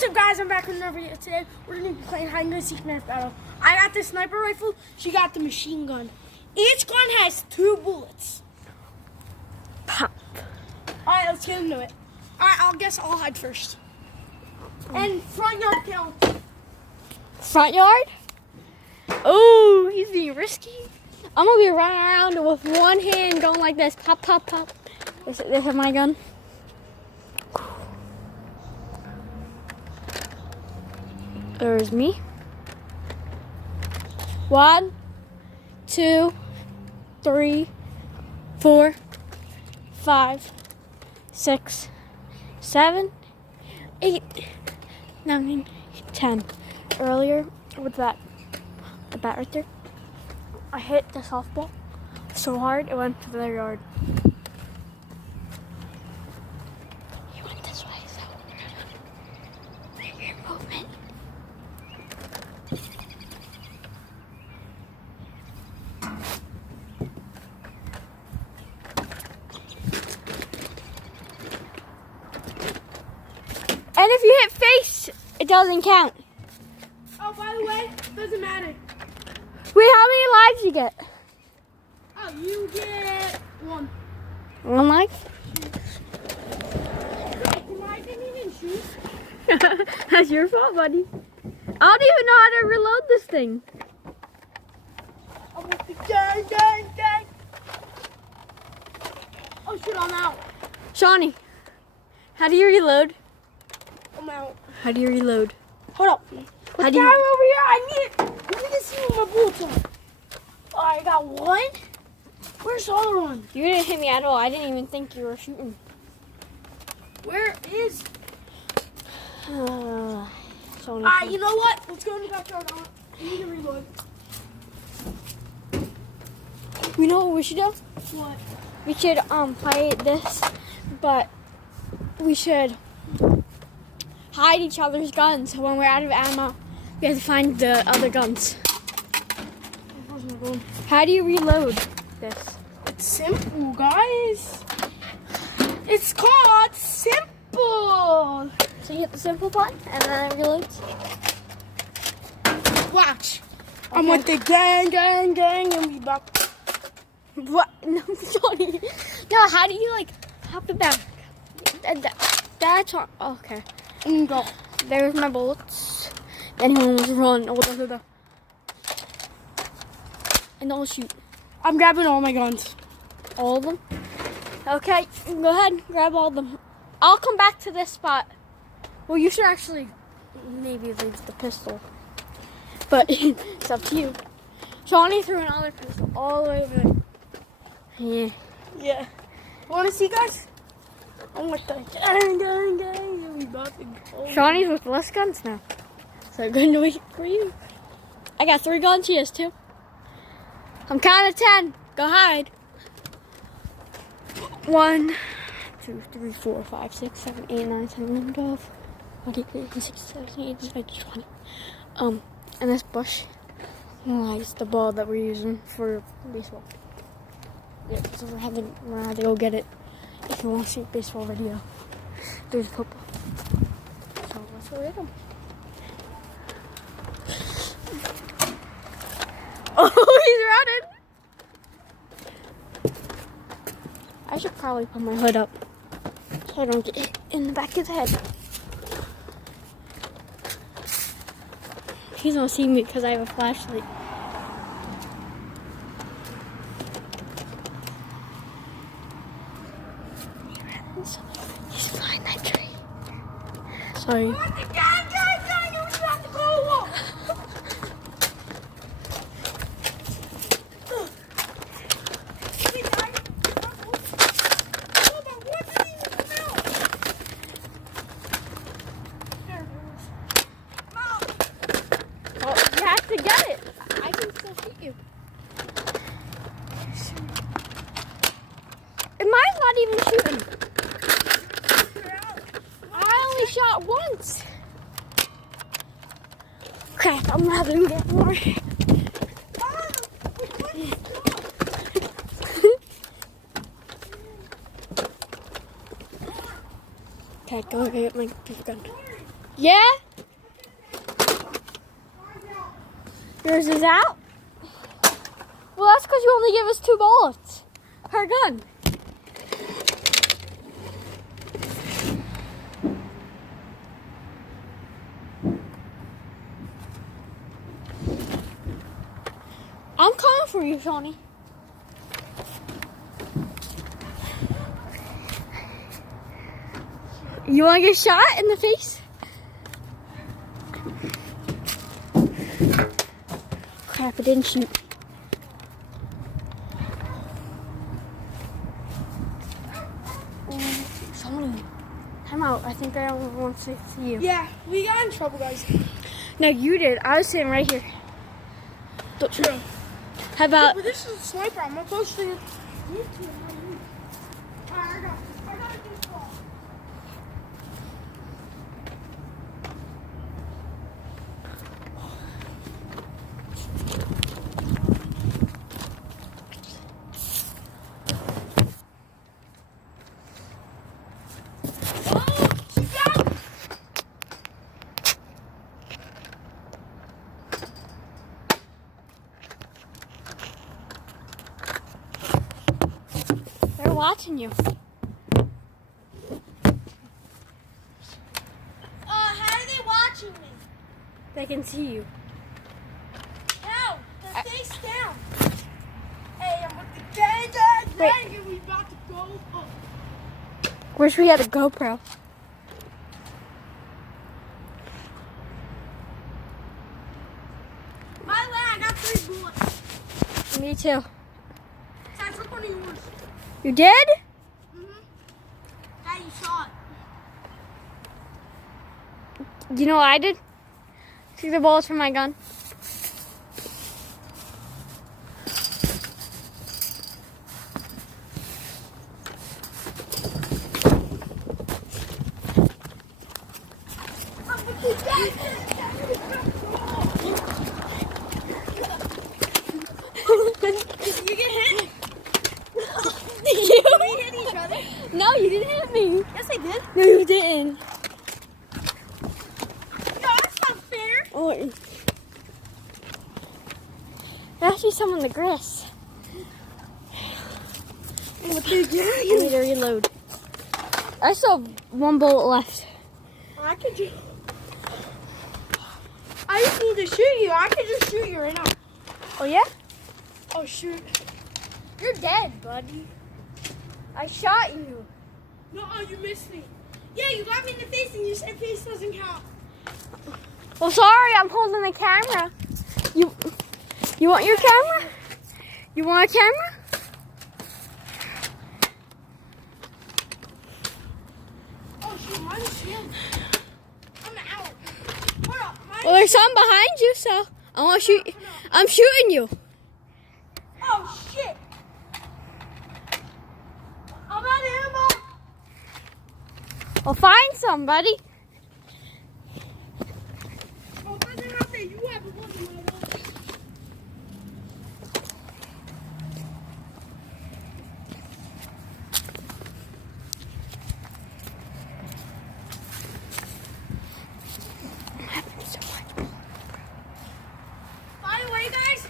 What's up, guys? I'm back with nerf video today. We're going to be playing hide and seek nerf battle. I got the sniper rifle. She got the machine gun. Each gun has 2 bullets. Pop. Alright, let's get into it. Alright, I'll hide first. And front yard count. Front yard? Oh, he's being risky. I'm going to be running around with one hand going like this. Pop, pop, pop. This is my gun. There's me. 1, 2, 3, 4, 5, 6, 7, 8, 9, 10. Earlier with the bat right there, I hit the softball so hard it went to their yard. He went this way, so we're gonna make your movement. And if you hit face, it doesn't count. Oh, by the way, doesn't matter. Wait, how many lives you get? Oh, you get 1. 1 life? I didn't even shoot. That's your fault, buddy. I don't even know how to reload this thing. I'm with the gang. Oh, shoot, I'm out. Shawnee, how do you reload? I'm out. How do you reload? Hold up. How Guy do you? over here, I need to see what my bullets are. Oh, I got 1. Where's the other one? You didn't hit me at all. I didn't even think you were shooting. Where is? Shawnee. You know what? Let's go in the backyard. I need to reload. You know what we should do? What? We should play this, but we should hide each other's guns. So when we're out of ammo, we have to find the other guns. How do you reload this? It's simple, guys. It's called simple. So you hit the simple button and then it reloads. Watch. I'm with the gang, and we back. What? No, Johnny. No, how do you like pop it back? That's all. Okay. And go. There's my bullets. Anyone wants to run? Oh, and don't shoot. I'm grabbing all my guns. All of them? Okay, go ahead, grab all of them. I'll come back to this spot. Well, you should actually maybe leave the pistol. But it's up to you. Shawnee threw another pistol all the way over there. Yeah. Want to see, guys? I'm with the gang, and we about to go. Shawnee's with less guns now. So good to wait for you. I got 3 guns, she has 2. I'm counting 10. Go hide. 1, 2, 3, 4, 5, 6, 7, 8, 9, 10, 11, 12, 14, 15, 16, 17, 18, 19, 20. And this bush lies the ball that we're using for baseball. Yeah, so we're gonna have to go get it if you want to see a baseball video. There's football. So let's go get them. Oh, he's running! I should probably put my hood up so I don't get hit in the back of the head. He's gonna see me because I have a flashlight. He's behind that tree. Sorry. I'm with the gang, and we about to go. You have to get it. I can still shoot you. And mine's not even shooting. I only shot once. Crap, I'm not gonna get more. Okay, go get my gun. Yeah? Yours is out? Well, that's because you only give us 2 bullets per gun. I'm coming for you, Shawnee. You want to get shot in the face? Crap, it didn't shoot. Shawnee, time out. I think I don't want to see you. Yeah, we got in trouble, guys. No, you did. I was sitting right here. True. How about... But this is a sniper. I'm supposed to. Alright, I got this ball. They're watching you. How are they watching me? They can see you. How? The face down. Hey, I'm with the gang. Wait. And we about to go up. Wish we had a GoPro. By the way, I got 3 bullets. Me too. So I took one of yours. You did? Yeah, you saw it. You know what I did? Took the bullets from my gun. I'm with the gang. You get hit? You? We hit each other. No, you didn't hit me. Yes, I did. No, you didn't. No, that's not fair. Oh, there has to be some on the grass. I need to reload. I still have 1 bullet left. I could just. I just need to shoot you. I could just shoot you right now. Oh, yeah? Oh shoot! You're dead, buddy. I shot you. No, you missed me. Yeah, you got me in the face, and you said face doesn't count. Well, sorry, I'm holding the camera. You want your camera? You want a camera? Oh shoot, mine's him. I'm out. Hold up, Well, there's some behind you, so I want to shoot you. I'm shooting you. Oh shit! I'm out of ammo. Well, find somebody. Oh, it doesn't have that. You have a one in my wallet. By the way, guys,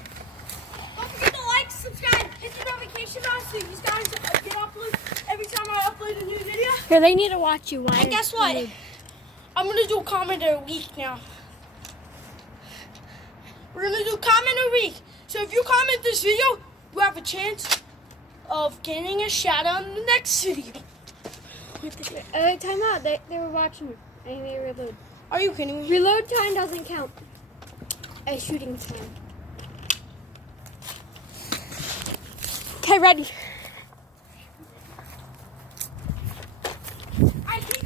don't forget to like, subscribe, hit the notification bell so you guys get upload every time I upload a new video. Here, they need to watch you. And guess what? I'm gonna do a comment a week now. We're gonna do comment a week. So if you comment this video, you have a chance of getting a shout out in the next video. Time out. They were watching you. I need to reload. Are you kidding me? Reload time doesn't count as shooting time. Okay, ready. I hate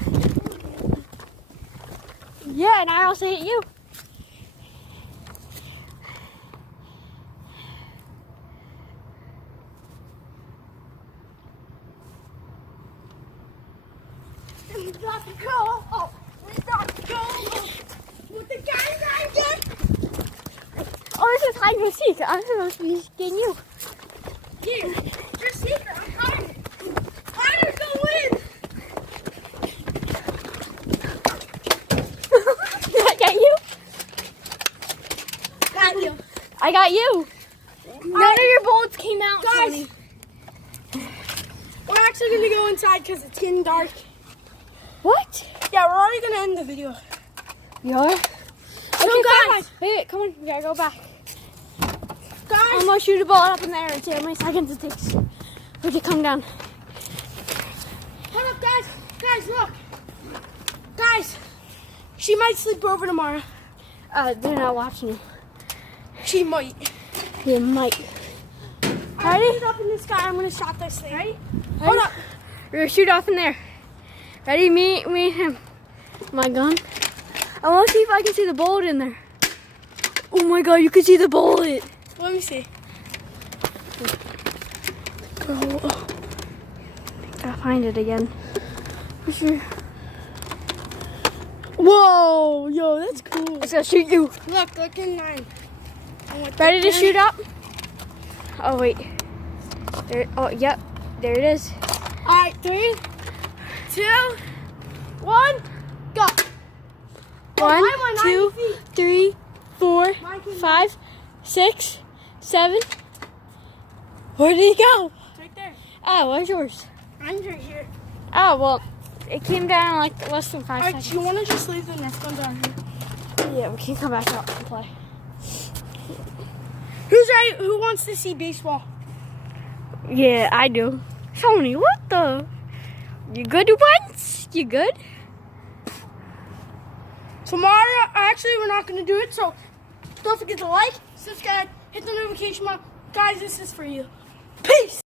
Yeah, and I also hit you. we got to go. Oh, we got to go. With the guys I did. Oh, this is hide and seek. I'm supposed to be getting you. Here, you're secret. I'm hiding. Hide or go in. I got you. None of your bullets came out, Guys, Tony. we're actually going to go inside because it's getting dark. What? Yeah, we're already going to end the video. You are? Okay, guys. Wait, come on. We gotta go back. Guys. I'm gonna shoot a ball up in the air and see how many seconds it takes for it to come down. Hold up, guys. Guys, look. Guys, she might sleep over tomorrow. They're not watching you. She might. They might. I put it up in the sky. I'm going to shot this thing. Ready? Hold up. We're gonna shoot off in there. Ready? Me and him. My gun. I want to see if I can see the bullet in there. Oh my god, you can see the bullet. Let me see. Go. Gotta find it again. For sure. Whoa, yo, that's cool. It's gonna shoot you. Look in 9. Ready to shoot up? Oh wait. There. Oh yep. There it is. All right, 3, 2, 1, go. 1, mine went 2, 90 feet. 3, 4, Mine came 5, 6, 7. Where did he go? It's right there. Oh, where's yours? Mine's right here. Oh well, it came down in like less than 5 All right, seconds. do you want to just leave the Nerf gun down here? Yeah, we can come back out and play. Who's right? Who wants to see baseball? Yeah, I do. Tony, what the? You good once? You good? Tomorrow, actually, we're not going to do it, so don't forget to like, subscribe, hit the notification bell. Guys, this is for you. Peace!